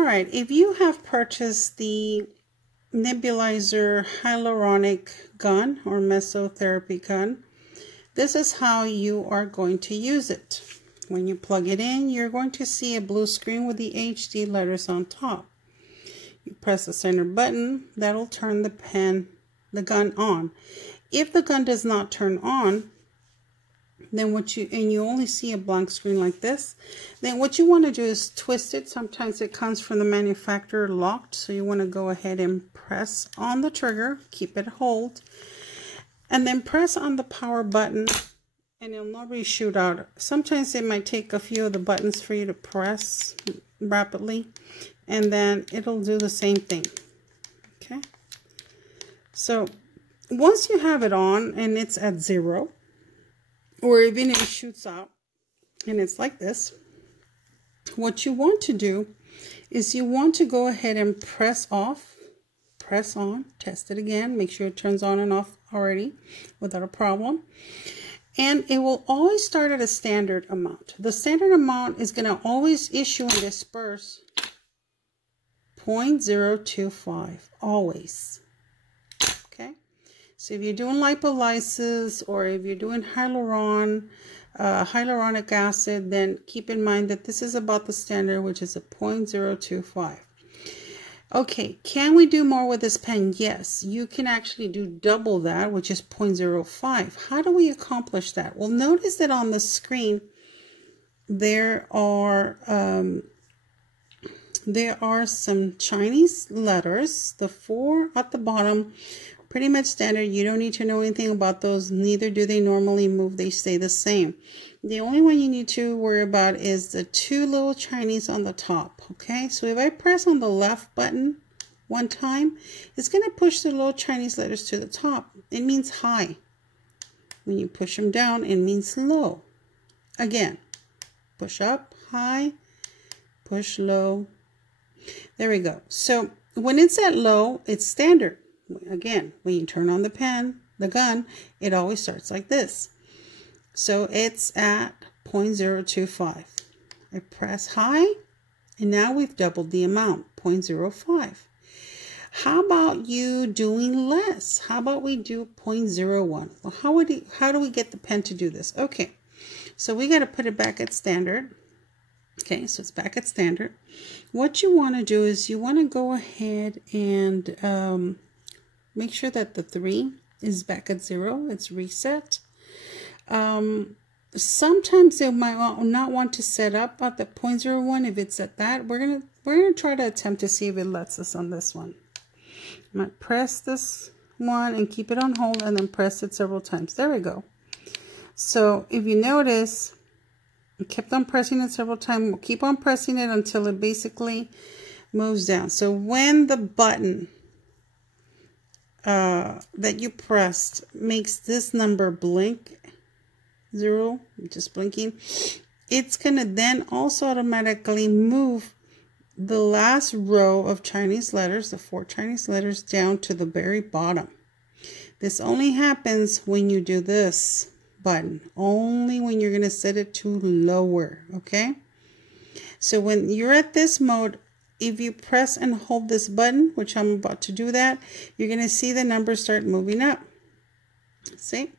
All right, if you have purchased the nebulizer hyaluronic gun or mesotherapy gun, this is how you are going to use it. When you plug it in, you're going to see a blue screen with the HD letters on top. You press the center button, that'll turn the gun on. If the gun does not turn on, then you only see a blank screen like this, then what you want to do is twist it. Sometimes it comes from the manufacturer locked, so you want to go ahead and press on the trigger, keep it hold, and then press on the power button, and it'll not really shoot out. Sometimes it might take a few of the buttons for you to press rapidly, and then it'll do the same thing. Okay, so once you have it on and it's at 0, or even if it shoots out and it's like this, what you want to do is you want to go ahead and press off, press on, test it again, make sure it turns on and off already without a problem. And it will always start at a standard amount. The standard amount is going to always issue and disperse 0.025, always. Okay? So if you're doing lipolysis or if you're doing hyaluronic acid, then keep in mind that this is about the standard, which is a 0.025. Okay, can we do more with this pen? Yes, you can actually do double that, which is 0.05. How do we accomplish that? Well, notice that on the screen there are some Chinese letters. The 4 at the bottom, pretty much standard. You don't need to know anything about those. Neither do they normally move. They stay the same. The only one you need to worry about is the 2 little Chinese on the top. Okay, so if I press on the left button one time, it's going to push the little Chinese letters to the top. It means high. When you push them down, it means low. Again, push up, high, push low. There we go. So when it's at low, it's standard. Again, when you turn on the gun, it always starts like this. So it's at 0.025. I press high, and now we've doubled the amount, 0.05. How about you doing less? How about we do 0.01? Well, how do we get the pen to do this? Okay, so we got to put it back at standard. Okay, so it's back at standard. What you want to do is you want to go ahead and make sure that the 3 is back at 0. It's reset. Sometimes they might not want to set up at the 0.01. If it's at that, we're gonna try to attempt to see if it lets us on this one. I'm gonna press this one and keep it on hold, and then press it several times. There we go. So if you notice, I kept on pressing it several times. We'll keep on pressing it until it basically moves down. So when the button that you pressed makes this number blink, 0, just blinking, it's gonna then also automatically move the last row of Chinese letters, the 4 Chinese letters, down to the very bottom. This only happens when you do this button, only when you're gonna set it to lower. Okay, so when you're at this mode, if you press and hold this button, which I'm about to do that, you're going to see the numbers start moving up. See?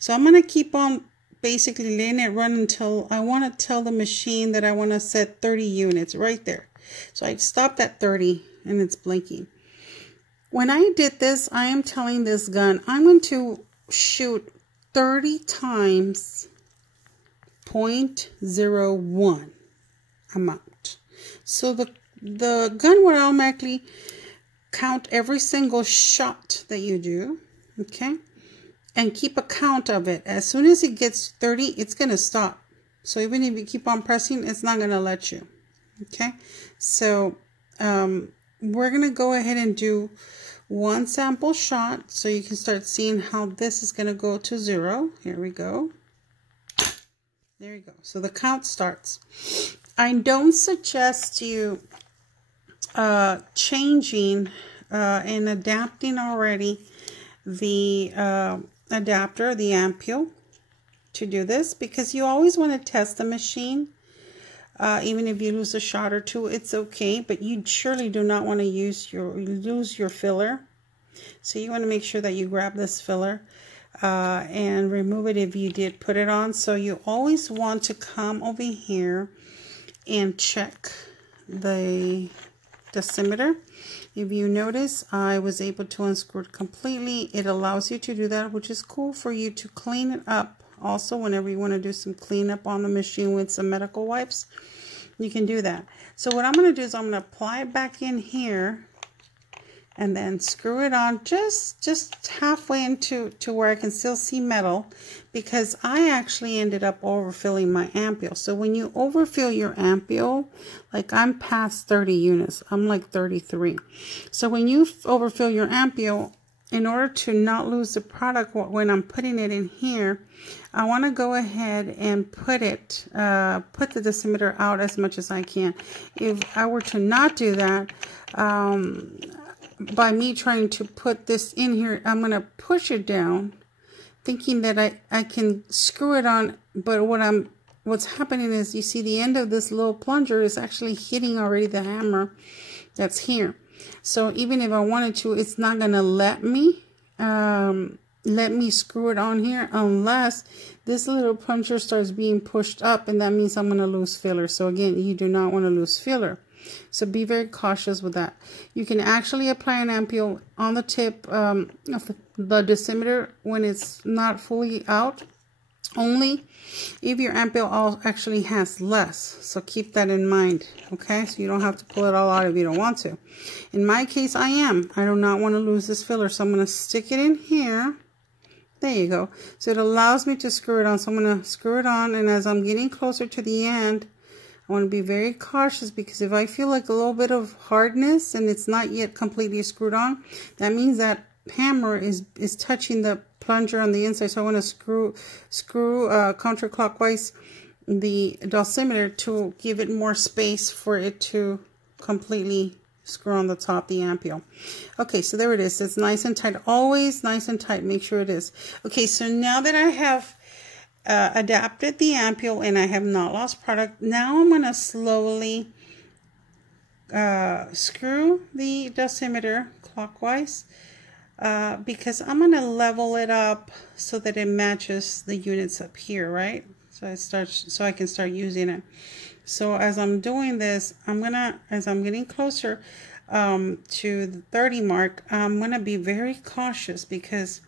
So I'm going to keep on basically letting it run until I want to tell the machine that I want to set 30 units right there. So I stopped at 30 and it's blinking. When I did this, I am telling this gun, I'm going to shoot 30 times 0.01 amount. So the gun will automatically count every single shot that you do, okay, and keep a count of it. As soon as it gets 30, it's going to stop. So even if you keep on pressing, it's not going to let you, okay? So we're going to go ahead and do one sample shot so you can start seeing how this is going to go to 0. Here we go. There you go. So the count starts. I don't suggest you changing and adapting already the adapter, the ampule, to do this, because you always want to test the machine Even if you lose a shot or two, it's okay, but you surely do not want to lose your filler. So you want to make sure that you grab this filler and remove it if you did put it on. So you always want to come over here and check the dosimeter. If you notice, I was able to unscrew it completely. It allows you to do that, which is cool for you to clean it up. Also, whenever you want to do some cleanup on the machine with some medical wipes, you can do that. So what I'm going to do is I'm going to apply it back in here and then screw it on just halfway into where I can still see metal, because I actually ended up overfilling my ampule. So when you overfill your ampule, like I'm past 30 units, I'm like 33. So when you overfill your ampule, in order to not lose the product when I'm putting it in here, I want to go ahead and put the dosimeter out as much as I can. If I were to not do that, by me trying to put this in here, I'm going to push it down, thinking that I can screw it on, but what's happening is, you see the end of this little plunger is actually hitting already the hammer that's here. So even if I wanted to, it's not going to let me screw it on here unless this little plunger starts being pushed up, and that means I'm going to lose filler. So again, you do not want to lose filler. So be very cautious with that. You can actually apply an ampule on the tip of the dosimeter when it's not fully out, only if your ampule actually has less. So keep that in mind, okay? So you don't have to pull it all out if you don't want to. In my case, I do not want to lose this filler, so I'm going to stick it in here. There you go. So it allows me to screw it on. So I'm going to screw it on, and as I'm getting closer to the end, I want to be very cautious, because if I feel like a little bit of hardness and it's not yet completely screwed on, that means that hammer is touching the plunger on the inside. So I want to screw counterclockwise the dosimeter to give it more space for it to completely screw on the top of the ampule. Okay, so there it is. It's nice and tight. Always nice and tight. Make sure it is. Okay, so now that I have adapted the ampule and I have not lost product, now I'm going to slowly screw the dosimeter clockwise, because I'm going to level it up so that it matches the units up here, right? So I can start using it. So as I'm doing this, as I'm getting closer to the 30 mark, I'm going to be very cautious, because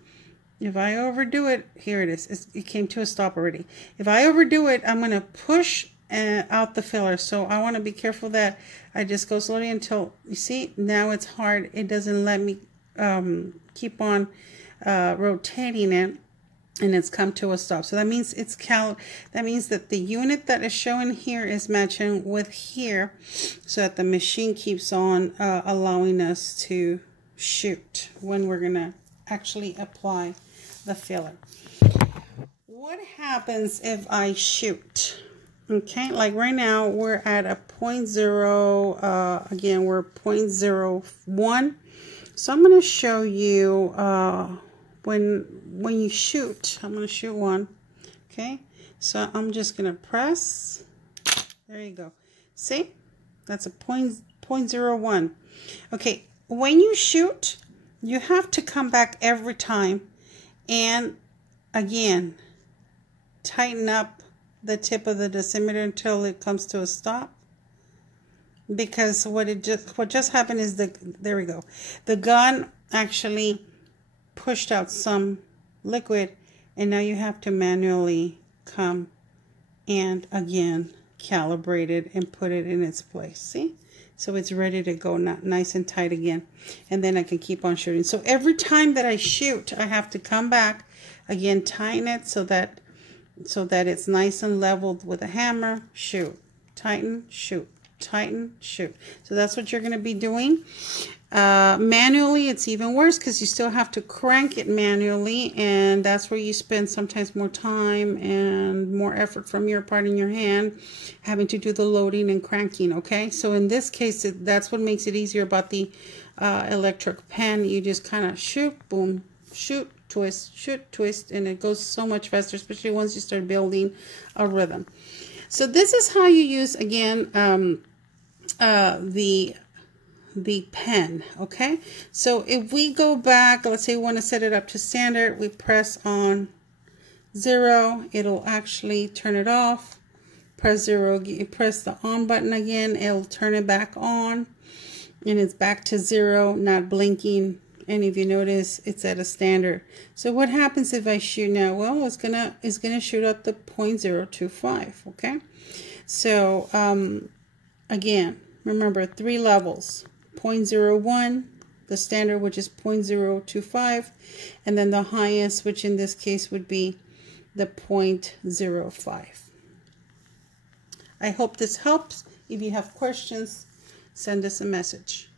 if I overdo it, here it is. It came to a stop already. If I overdo it, I'm going to push out the filler. So I want to be careful that I just go slowly until, you see, now it's hard. It doesn't let me keep on rotating it, and it's come to a stop. So that means that means that the unit that is showing here is matching with here, so that the machine keeps on allowing us to shoot when we're going to actually apply the filler. What happens if I shoot? Okay, like right now we're at a 0.0, again we're 0.01. So I'm going to show you when you shoot. I'm going to shoot one. Okay, so I'm just going to press. There you go. See, that's a 0.01. Okay, when you shoot, you have to come back every time and again tighten up the tip of the dosimeter until it comes to a stop, because what just happened is there we go, the gun actually pushed out some liquid, and now you have to manually come and again calibrate it and put it in its place. See, so it's ready to go, not nice and tight again, and then I can keep on shooting. So every time that I shoot, I have to come back again, tighten it so that it's nice and leveled with a hammer. Shoot, tighten, shoot, tighten, shoot. So that's what you're going to be doing. Manually, it's even worse, because you still have to crank it manually, and that's where you spend sometimes more time and more effort from your part in your hand, having to do the loading and cranking. Okay, so in this case, that's what makes it easier about the electric pen. You just kind of shoot, boom, shoot, twist, and it goes so much faster, especially once you start building a rhythm. So this is how you use, again, the pen, okay? So if we go back, let's say we want to set it up to standard, we press on 0, it'll actually turn it off. Press 0, press the on button again, it'll turn it back on, and it's back to 0, not blinking. And if you notice, it's at a standard. So what happens if I shoot now? Well, it's gonna shoot up to 0.025, okay? So again, remember 3 levels: 0.01, the standard, which is 0.025, and then the highest, which in this case would be the 0.05. I hope this helps. If you have questions, send us a message.